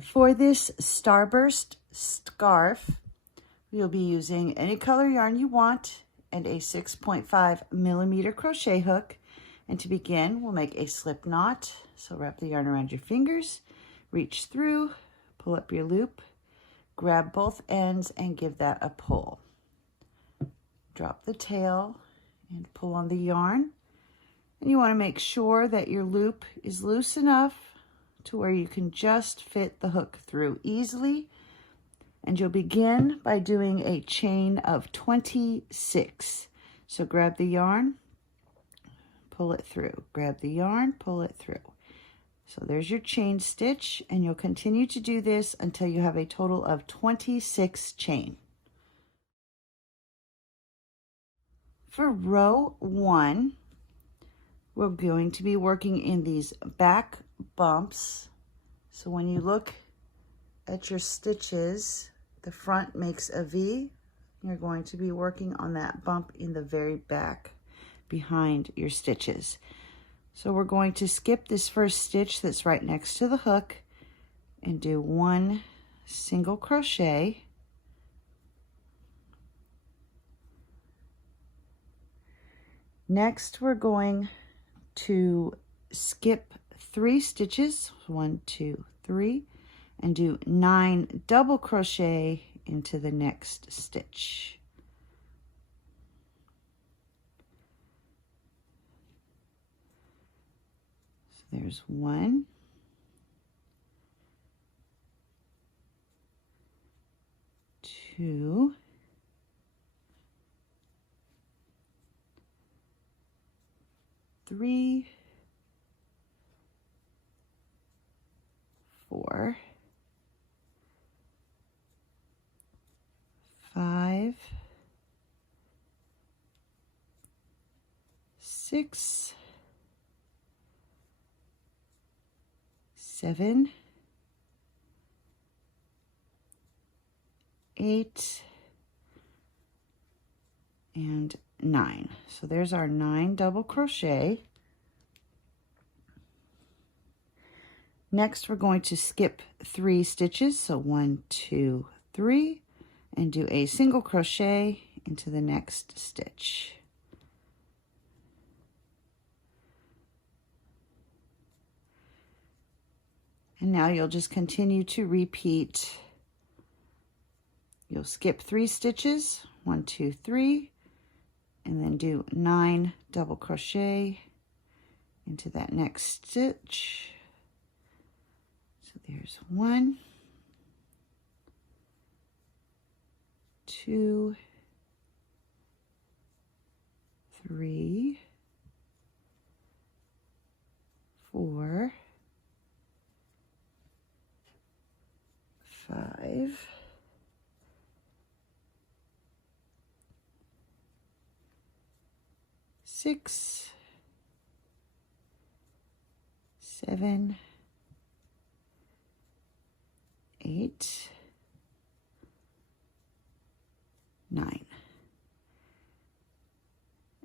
For this Starburst scarf, you'll be using any color yarn you want and a 6.5mm crochet hook. And to begin, we'll make a slip knot. So wrap the yarn around your fingers, reach through, pull up your loop, grab both ends and give that a pull. Drop the tail and pull on the yarn. And you want to make sure that your loop is loose enough to where you can just fit the hook through easily. And you'll begin by doing a chain of 26. So grab the yarn, pull it through, grab the yarn, pull it through. So there's your chain stitch, and you'll continue to do this until you have a total of 26 chain. For row 1, we're going to be working in these back bumps. So when you look at your stitches, the front makes a V. You're going to be working on that bump in the very back behind your stitches. So we're going to skip this first stitch that's right next to the hook and do 1 single crochet. Next, we're going to skip 3 stitches, 1, 2, 3, and do 9 double crochet into the next stitch. So there's 1, 2, 3, 4, 5, 6, 7, 8, and 9. So there's our 9 double crochet. Next, we're going to skip 3 stitches. So 1, 2, 3, and do a single crochet into the next stitch. And now you'll just continue to repeat. You'll skip 3 stitches, 1, 2, 3, and then do 9 double crochet into that next stitch. So there's 1, 2, 3, 4, 5, 6, 7, 8, 9.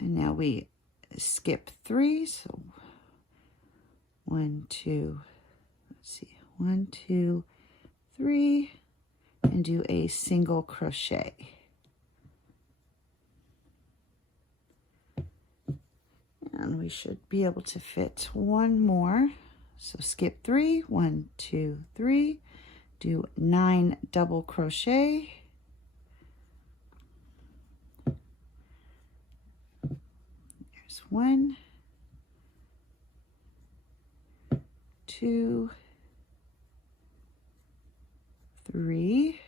And now we skip 3. So 1, 2, let's see, 1, 2, 3, and do a single crochet. And we should be able to fit 1 more. So skip 3, 1, 2, 3, do 9 double crochet. There's 1, 2, 3,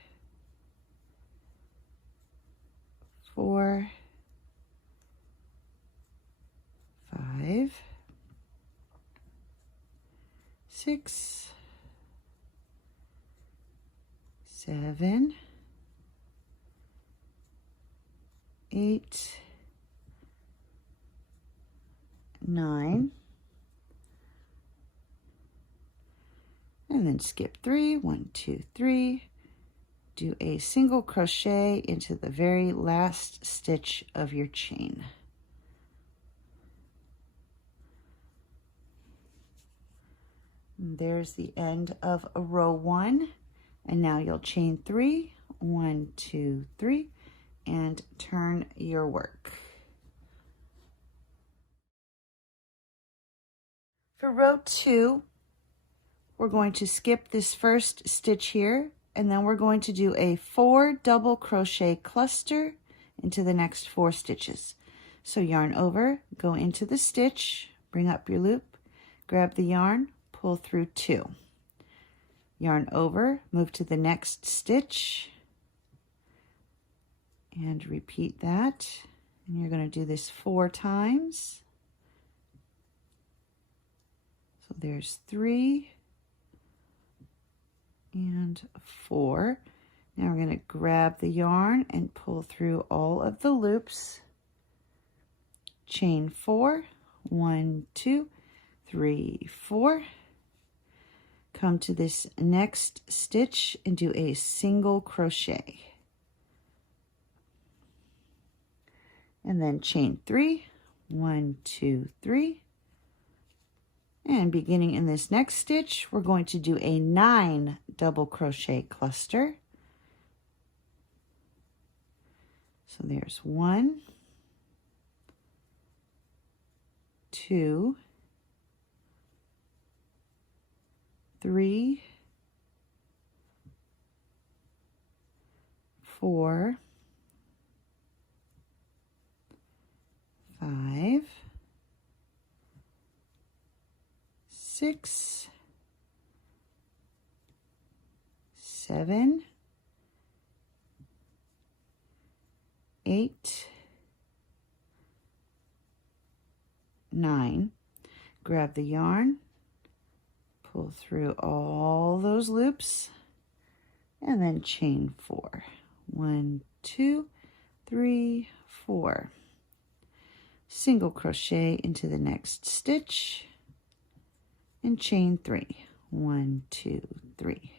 4, 5, 6, 7, 8, 9, and then skip 3, 1, 2, 3, do a single crochet into the very last stitch of your chain. And there's the end of row 1. And now you'll chain 3, 1, 2, 3, and turn your work. For row 2, we're going to skip this first stitch here, and then we're going to do a 4 double crochet cluster into the next 4 stitches. So yarn over, go into the stitch, bring up your loop, grab the yarn, pull through 2. Yarn over, move to the next stitch, and repeat that. And you're going to do this 4 times. So there's 3 and 4. Now we're going to grab the yarn and pull through all of the loops. Chain 4, 1, 2, 3, 4. Come to this next stitch and do a single crochet. And then chain 3, 1, 2, 3. And beginning in this next stitch, we're going to do a 9 double crochet cluster. So there's 1, 2, 3, 4, 5, 6, 7, 8, 9. Grab the yarn, pull through all those loops, and then chain 4. 1, 2, 3, 4. Single crochet into the next stitch and chain 3. 1, 2, 3.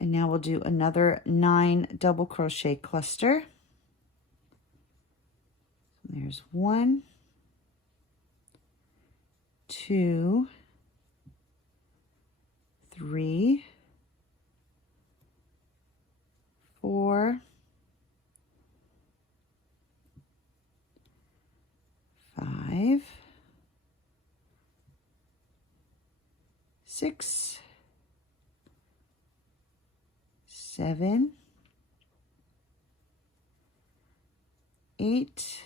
And now we'll do another 9 double crochet cluster. There's 1, 2, 3, 4, 5, 6, 7, 8,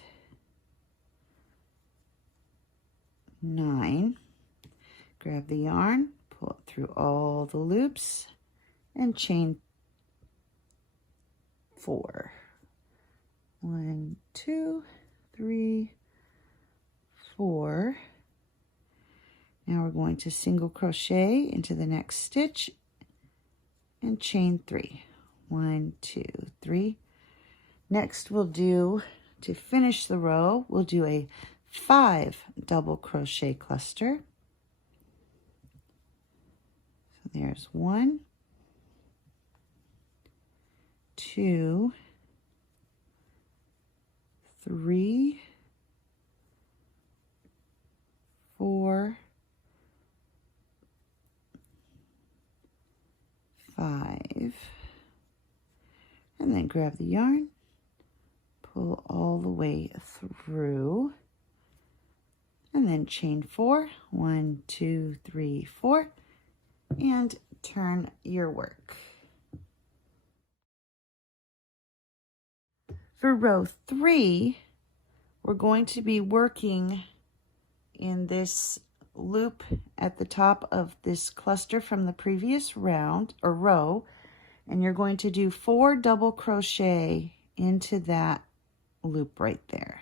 9. Grab the yarn, pull it through all the loops, and chain 4. 1, 2, 3, 4. Now we're going to single crochet into the next stitch and chain 3. 1, 2, 3. Next we'll do, to finish the row, we'll do a 5 double crochet cluster. So there's 1, 2, 3, 4, 5, and then grab the yarn, pull all the way through, and then chain 4. 1, 2, 3, 4, and turn your work. For row 3, we're going to be working in this loop at the top of this cluster from the previous round or row, and you're going to do 4 double crochet into that loop right there.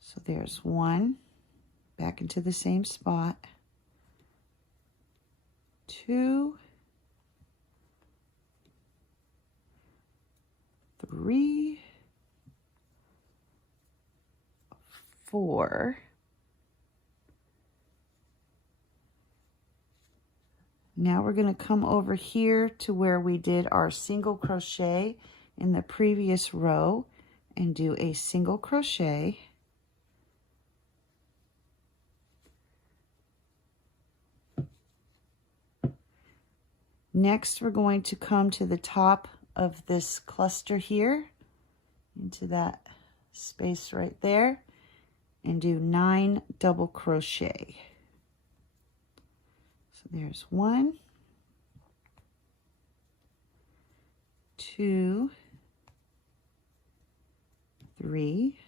So there's 1, back into the same spot, 2, 3, 4. Now we're going to come over here to where we did our single crochet in the previous row and do a single crochet. Next, we're going to come to the top of this cluster here, into that space right there, and do 9 double crochet. So there's 1, 2, 3,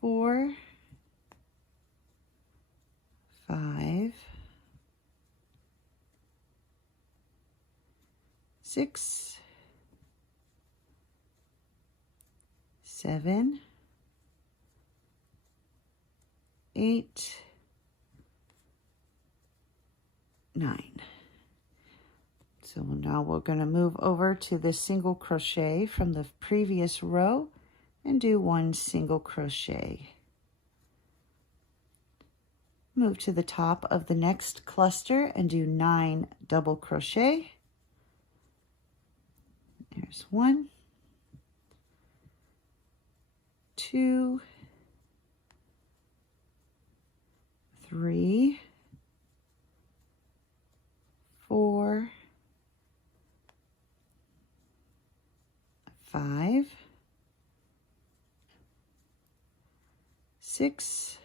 4, 5, 6, 7, 8, 9. So now we're going to move over to this single crochet from the previous row and do 1 single crochet. Move to the top of the next cluster and do 9 double crochet. There's 1, 2, 3, 4, 5, 6,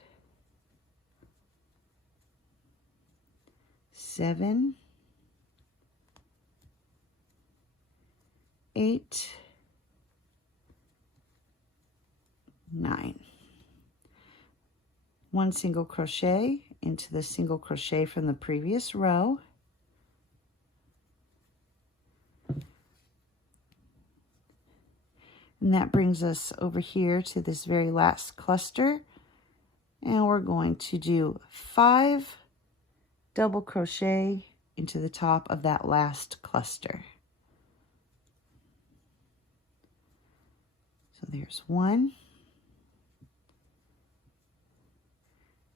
7, 8, 9. 1 single crochet into the single crochet from the previous row. And that brings us over here to this very last cluster. And we're going to do 5 double crochet into the top of that last cluster. So there's 1,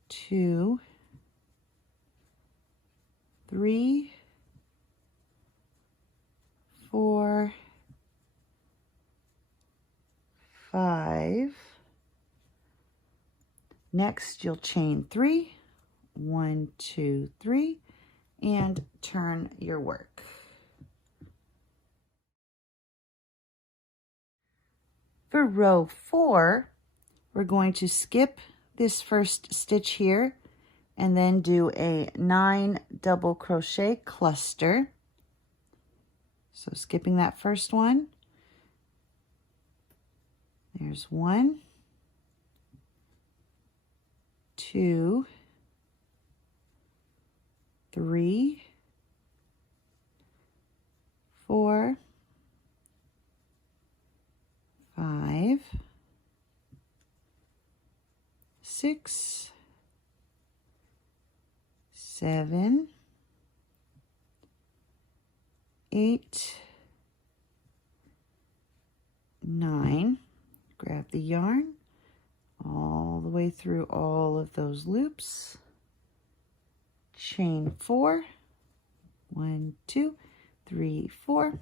2, 3, 4, 5. Next, you'll chain 3, 1, 2, 3, and turn your work. For row 4, we're going to skip this first stitch here and then do a 9 double crochet cluster. So skipping that first one, there's 1, 2, 3, 4, 5, 6, 7, 8, 9. Grab the yarn all the way through all of those loops. Chain 4, 1, 2, 3, 4,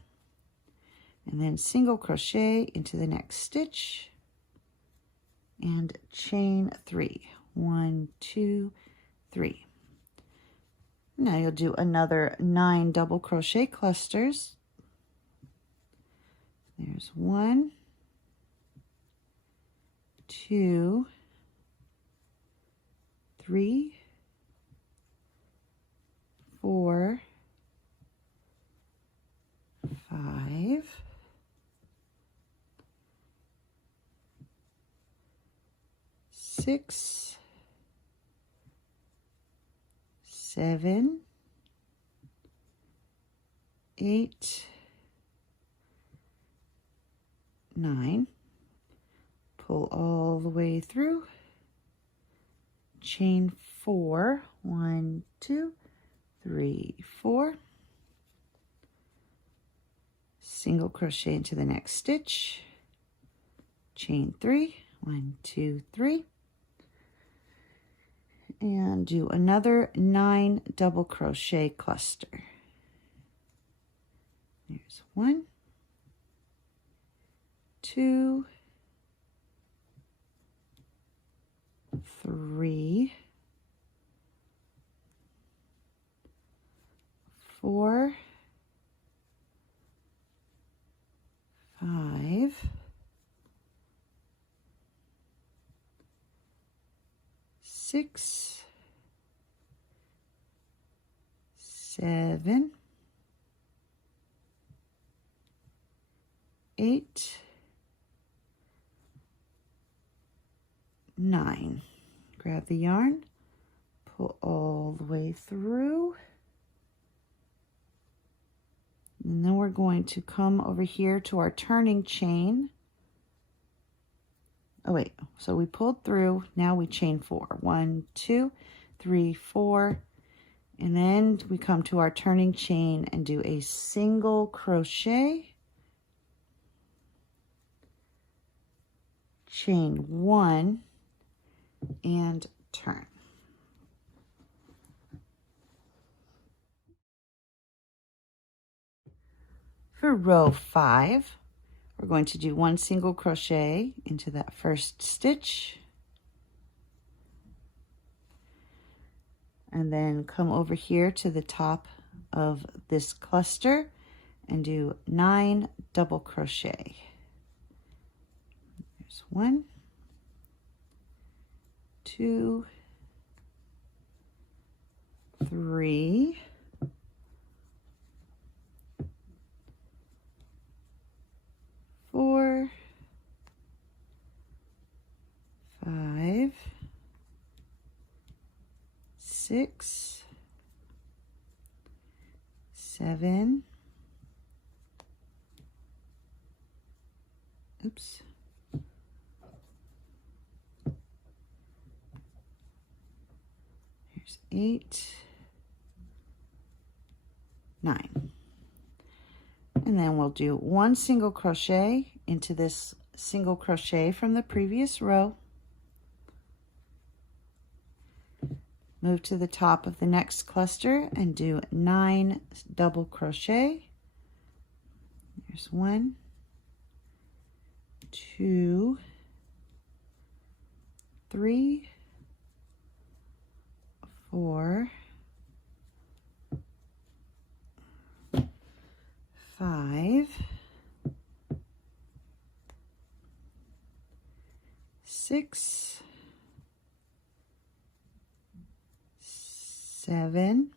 and then single crochet into the next stitch and chain 3, 1, 2, 3. Now you'll do another 9 double crochet clusters. There's 1, 2, 3, 4, 5, 6, 7, 8, 9. Pull all the way through. Chain 4, 1, 2, 3, 4. Single crochet into the next stitch. Chain 3, 1, 2, 3. And do another 9 double crochet cluster. There's 1, 2, 3, 4, 5, 6, 7, 8, 9. Grab the yarn, pull all the way through, and then we're going to come over here to our turning chain. Oh wait, so we pulled through, now we chain 4. 1, 2, 3, 4, and then we come to our turning chain and do a single crochet, chain 1, and turn. For row 5, we're going to do 1 single crochet into that first stitch, and then come over here to the top of this cluster and do 9 double crochet. There's 1, 2, 3, 4, 5, 6, 7, oops, 8, 9. And then we'll do 1 single crochet into this single crochet from the previous row. Move to the top of the next cluster and do 9 double crochet. There's 1, 2, 3, 4, 5, 6, 7,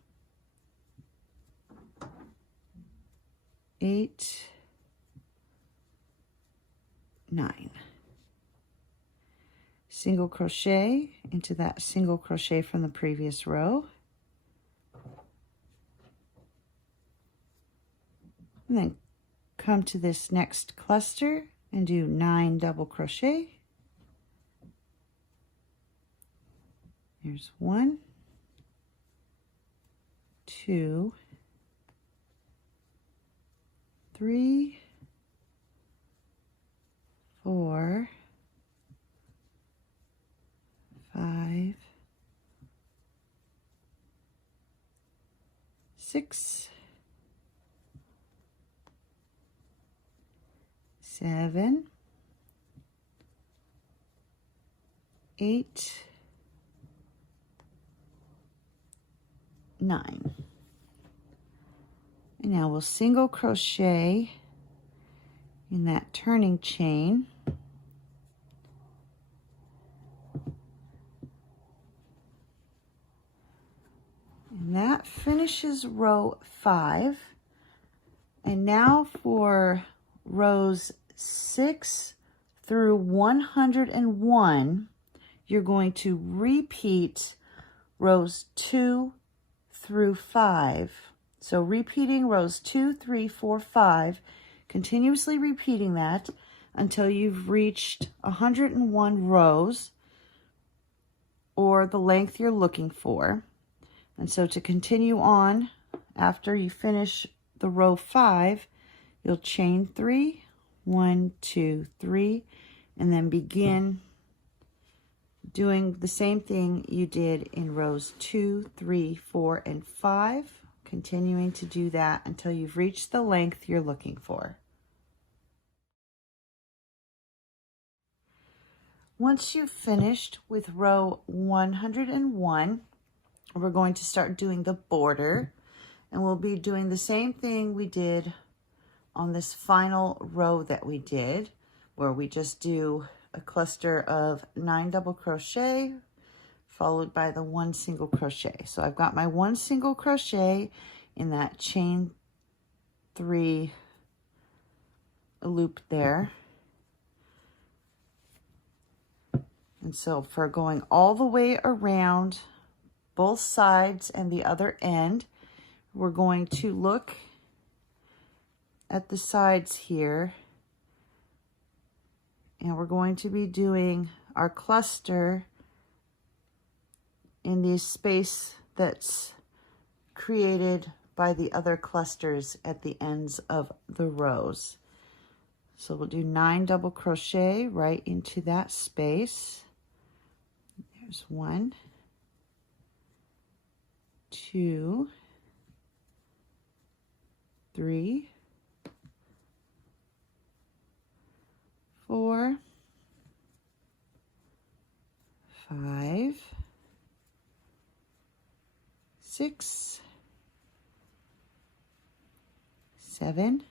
8, 9. Single crochet into that single crochet from the previous row. And then come to this next cluster and do 9 double crochet. There's 1, 2, 3, 4, 5, 6, 7, 8, 9. And now we'll single crochet in that turning chain. And that finishes row 5. And now for rows 6 through 101, you're going to repeat rows 2 through 5. So repeating rows 2, 3, 4, 5, continuously repeating that until you've reached 101 rows or the length you're looking for. And so to continue on, after you finish the row 5, you'll chain 3, 1, 2, 3, and then begin doing the same thing you did in rows 2, 3, 4, and 5, continuing to do that until you've reached the length you're looking for. Once you've finished with row 101, we're going to start doing the border. And we'll be doing the same thing we did on this final row that we did, where we just do a cluster of 9 double crochet followed by the 1 single crochet. So I've got my 1 single crochet in that chain 3 loop there. And so for going all the way around both sides and the other end, we're going to look at the sides here, and we're going to be doing our cluster in the space that's created by the other clusters at the ends of the rows. So we'll do 9 double crochet right into that space. There's 1, 2, 3, 4, 5, 6, 7,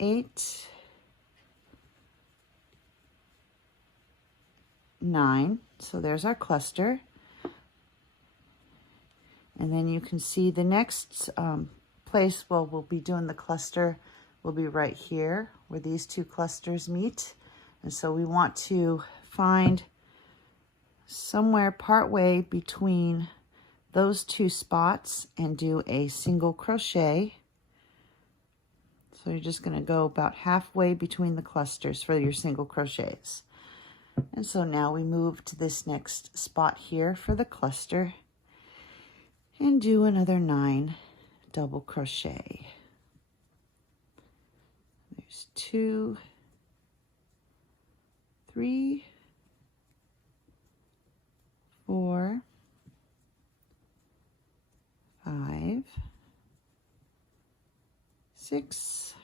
8, 9. So there's our cluster. And then you can see the next place where we'll be doing the cluster will be right here where these 2 clusters meet. And so we want to find somewhere partway between those 2 spots and do a single crochet. So you're just going to go about halfway between the clusters for your single crochets. And so now we move to this next spot here for the cluster and do another 9 double crochet. There's 2, 3, 4, 5, 6,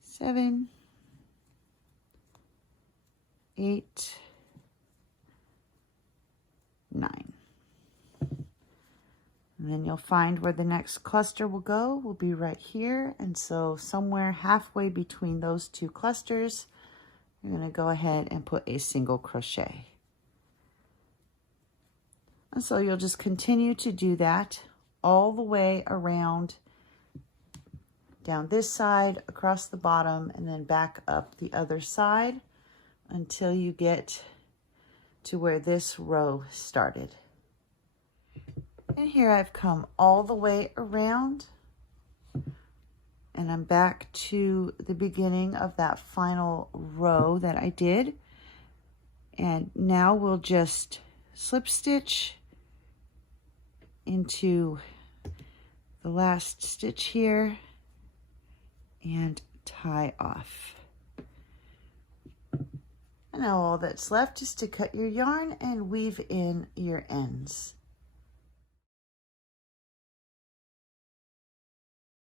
7, 8, 9. And then you'll find where the next cluster will go will be right here. And so somewhere halfway between those 2 clusters, you're going to go ahead and put a single crochet. And so you'll just continue to do that all the way around, down this side, across the bottom, and then back up the other side until you get to where this row started. And here I've come all the way around, and I'm back to the beginning of that final row that I did. And now we'll just slip stitch into the last stitch here and tie off. And now all that's left is to cut your yarn and weave in your ends.